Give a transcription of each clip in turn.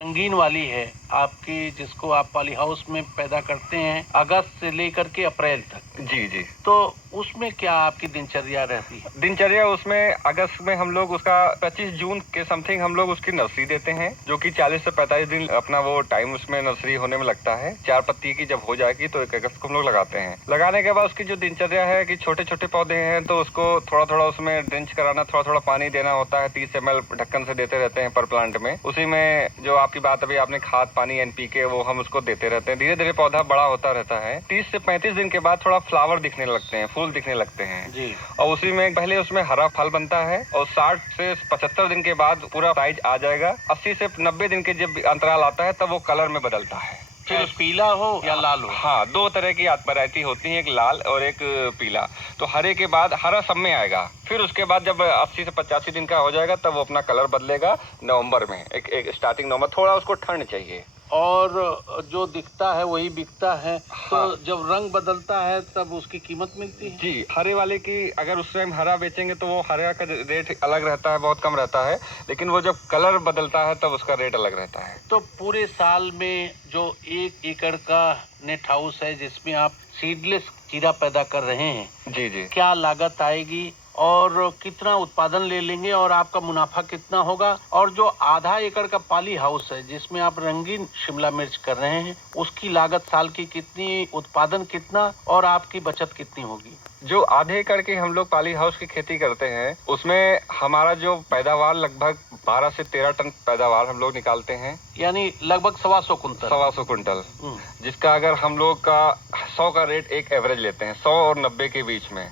रंगीन वाली है आपकी, जिसको आप पॉली हाउस में पैदा करते हैं अगस्त से लेकर के अप्रैल तक। जी जी। तो उसमें क्या आपकी दिनचर्या रहती है? दिनचर्या उसमें अगस्त में हम लोग उसका 25 जून के समथिंग हम लोग उसकी नर्सरी देते हैं, जो कि 40 से 45 दिन अपना वो टाइम उसमें नर्सरी होने में लगता है। 4 पत्ती की जब हो जाएगी तो 1 अगस्त को हम लोग लगाते हैं। लगाने के बाद उसकी जो दिनचर्या है कि छोटे छोटे पौधे हैं तो उसको थोड़ा थोड़ा उसमें ड्रिंच कराना, थोड़ा थोड़ा पानी देना होता है। 30 ml ढक्कन से देते रहते हैं पर प्लांट में। उसी में जो आपकी बात अभी आपने खाद पानी NPK वो हम उसको देते रहते हैं। धीरे धीरे पौधा बड़ा होता रहता है। 30 से 35 दिन के बाद थोड़ा फ्लावर दिखने लगते हैं, फूल दिखने लगते हैं जी। और उसी में पहले उसमें हरा फल बनता है और 60 से 75 दिन के बाद पूरा साइज आ जाएगा। 80 से 90 दिन के जब अंतराल आता है तब वो कलर में बदलता है। फिर पीला हो या लाल हो? हाँ, 2 तरह की वैरायटी होती है, एक लाल और एक पीला। तो हरे के बाद हरा सब में आएगा। फिर उसके बाद जब 80 से 85 दिन का हो जाएगा तब वो अपना कलर बदलेगा नवंबर में। एक स्टार्टिंग नवंबर, थोड़ा उसको ठंड चाहिए। और जो दिखता है वही बिकता है। हाँ। तो जब रंग बदलता है तब उसकी कीमत मिलती है? जी, हरे वाले की अगर उस टाइम हरा बेचेंगे तो वो हरे का रेट अलग रहता है, बहुत कम रहता है। लेकिन वो जब कलर बदलता है तब उसका रेट अलग रहता है। तो पूरे साल में जो 1 एकड़ का नेट हाउस है जिसमें आप सीडलेस खीरा पैदा कर रहे हैं, जी जी। क्या लागत आएगी और कितना उत्पादन ले लेंगे और आपका मुनाफा कितना होगा? और जो आधा एकड़ का पॉली हाउस है जिसमें आप रंगीन शिमला मिर्च कर रहे हैं, उसकी लागत साल की कितनी, उत्पादन कितना और आपकी बचत कितनी होगी? जो आधे एकड़ की हम लोग पॉली हाउस की खेती करते हैं उसमें हमारा जो पैदावार लगभग 12 से 13 टन पैदावार हम लोग निकालते हैं। यानी लगभग 125 कुंटल। 125 कुंटल, जिसका अगर हम लोग का 100 का रेट एक एवरेज लेते हैं, 100 और 90 के बीच में,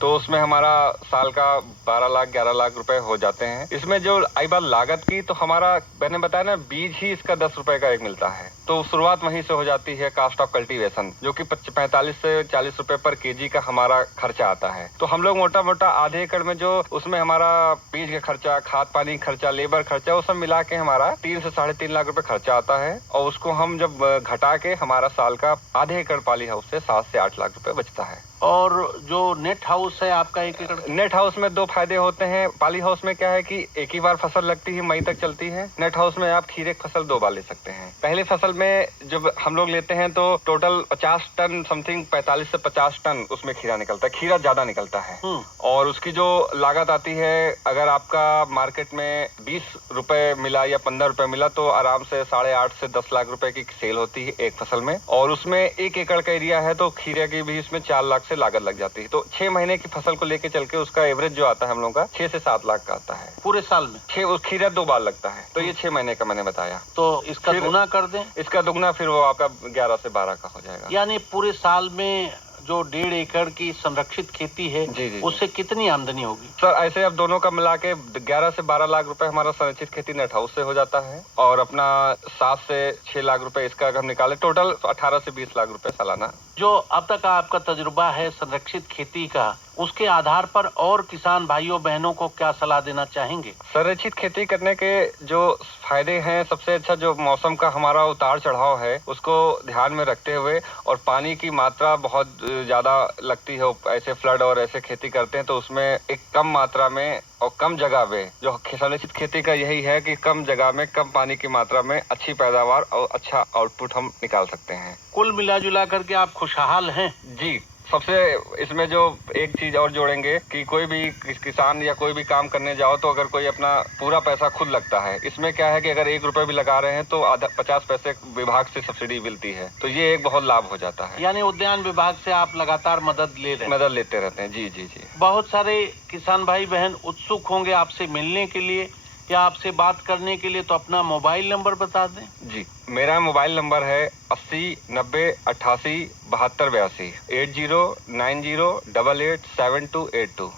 तो उसमें हमारा साल का 12 लाख 11 लाख रुपए हो जाते हैं। इसमें जो आई बात लागत की, तो हमारा मैंने बताया ना, बीज ही इसका 10 रुपए का एक मिलता है। तो शुरुआत वहीं से हो जाती है, कास्ट ऑफ कल्टीवेशन, जो कि 45 से 40 रुपए पर केजी का हमारा खर्चा आता है। तो हम लोग मोटा मोटा आधे एकड़ में जो उसमें हमारा बीज का खर्चा, खाद पानी खर्चा, लेबर खर्चा, वो सब मिला के हमारा 3 से 3.5 लाख रुपए खर्चा आता है। और उसको हम जब घटा के हमारा साल का आधे एकड़ पॉली हाउस से 7 से 8 लाख रुपए बचता है। और जो नेट हाउस है आपका 1 एकड़? नेट हाउस में 2 फायदे होते हैं। पॉली हाउस में क्या है कि एक ही बार फसल लगती है, मई तक चलती है। नेट हाउस में आप खीरे की फसल 2 बार ले सकते हैं। पहले फसल में जब हम लोग लेते हैं तो टोटल 50 टन समथिंग, 45 से 50 टन उसमें खीरा निकलता है। खीरा ज्यादा निकलता है और उसकी जो लागत आती है, अगर आपका मार्केट में 20 रुपए मिला या 15 रुपए मिला तो आराम से 8.5 से 10 लाख रुपए की सेल होती है एक फसल में। और उसमें 1 एकड़ का एरिया है तो खीरे की भी इसमें 4 लाख से लागत लग जाती है। तो 6 महीने की फसल को लेके चल के उसका एवरेज जो आता है हम लोग का 6 से 7 लाख का आता है पूरे साल में। 6 खीरा 2 बार लगता है, तो ये 6 महीने का मैंने बताया। तो इसका दुगना कर दें? इसका दुगना फिर वो आपका 11 से 12 का हो जाएगा। यानी पूरे साल में जो 1.5 एकड़ की संरक्षित खेती है, उससे कितनी आमदनी होगी? सर ऐसे अब दोनों का मिला के 11 से 12 लाख रुपए हमारा संरक्षित खेती नेट हाउस से हो जाता है और अपना 7 से 6 लाख रुपए इसका अगर हम निकाले, टोटल 18 से 20 लाख रुपए सालाना। जो अब तक आपका तजुर्बा है संरक्षित खेती का, उसके आधार पर और किसान भाइयों बहनों को क्या सलाह देना चाहेंगे? संरक्षित खेती करने के जो फायदे हैं, सबसे अच्छा जो मौसम का हमारा उतार चढ़ाव है उसको ध्यान में रखते हुए, और पानी की मात्रा बहुत ज्यादा लगती है, ऐसे फ्लड और ऐसे खेती करते हैं तो उसमें एक कम मात्रा में और कम जगह में, जो संरक्षित खेती का यही है कि कम जगह में कम पानी की मात्रा में अच्छी पैदावार और अच्छा आउटपुट हम निकाल सकते हैं। कुल मिला जुला करके आप खुशहाल हैं? जी। सबसे इसमें जो एक चीज और जोड़ेंगे कि कोई भी किसान या कोई भी काम करने जाओ तो अगर कोई अपना पूरा पैसा खुद लगता है। इसमें क्या है कि अगर 1 रुपए भी लगा रहे हैं तो आधा 50 पैसे विभाग से सब्सिडी मिलती है, तो ये एक बहुत लाभ हो जाता है। यानी उद्यान विभाग से आप लगातार मदद लेते रहते हैं। जी जी जी। बहुत सारे किसान भाई बहन उत्सुक होंगे आपसे मिलने के लिए या आपसे बात करने के लिए, तो अपना मोबाइल नंबर बता दें। जी, मेरा मोबाइल नंबर है 80 90 88 72 82, 8090887282,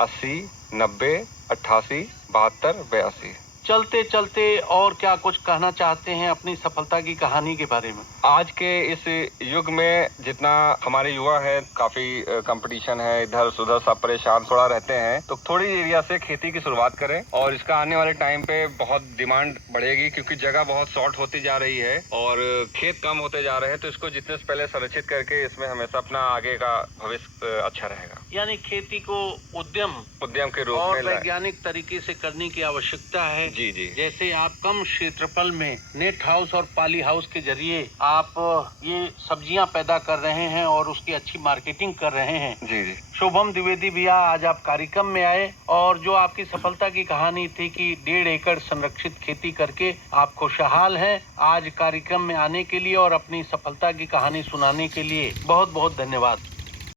80 90 88 72 82। चलते चलते और क्या कुछ कहना चाहते हैं अपनी सफलता की कहानी के बारे में? आज के इस युग में जितना हमारे युवा है, काफी कंपटीशन है, इधर उधर सब परेशान थोड़ा रहते हैं, तो थोड़ी एरिया से खेती की शुरुआत करें और इसका आने वाले टाइम पे बहुत डिमांड बढ़ेगी, क्योंकि जगह बहुत शॉर्ट होती जा रही है और खेत कम होते जा रहे हैं। तो इसको जितने से पहले संरक्षित करके इसमें हमेशा अपना आगे का भविष्य अच्छा रहेगा। यानी खेती को उद्यम के रूप और में वैज्ञानिक तरीके से करने की आवश्यकता है। जी जी। जैसे आप कम क्षेत्रफल में नेट हाउस और पाली हाउस के जरिए आप ये सब्जियां पैदा कर रहे हैं और उसकी अच्छी मार्केटिंग कर रहे हैं। जी जी। शुभम द्विवेदी भैया, आज आप कार्यक्रम में आए और जो आपकी सफलता की कहानी थी कि 1.5 एकड़ संरक्षित खेती करके आप खुशहाल हैं, आज कार्यक्रम में आने के लिए और अपनी सफलता की कहानी सुनाने के लिए बहुत बहुत धन्यवाद।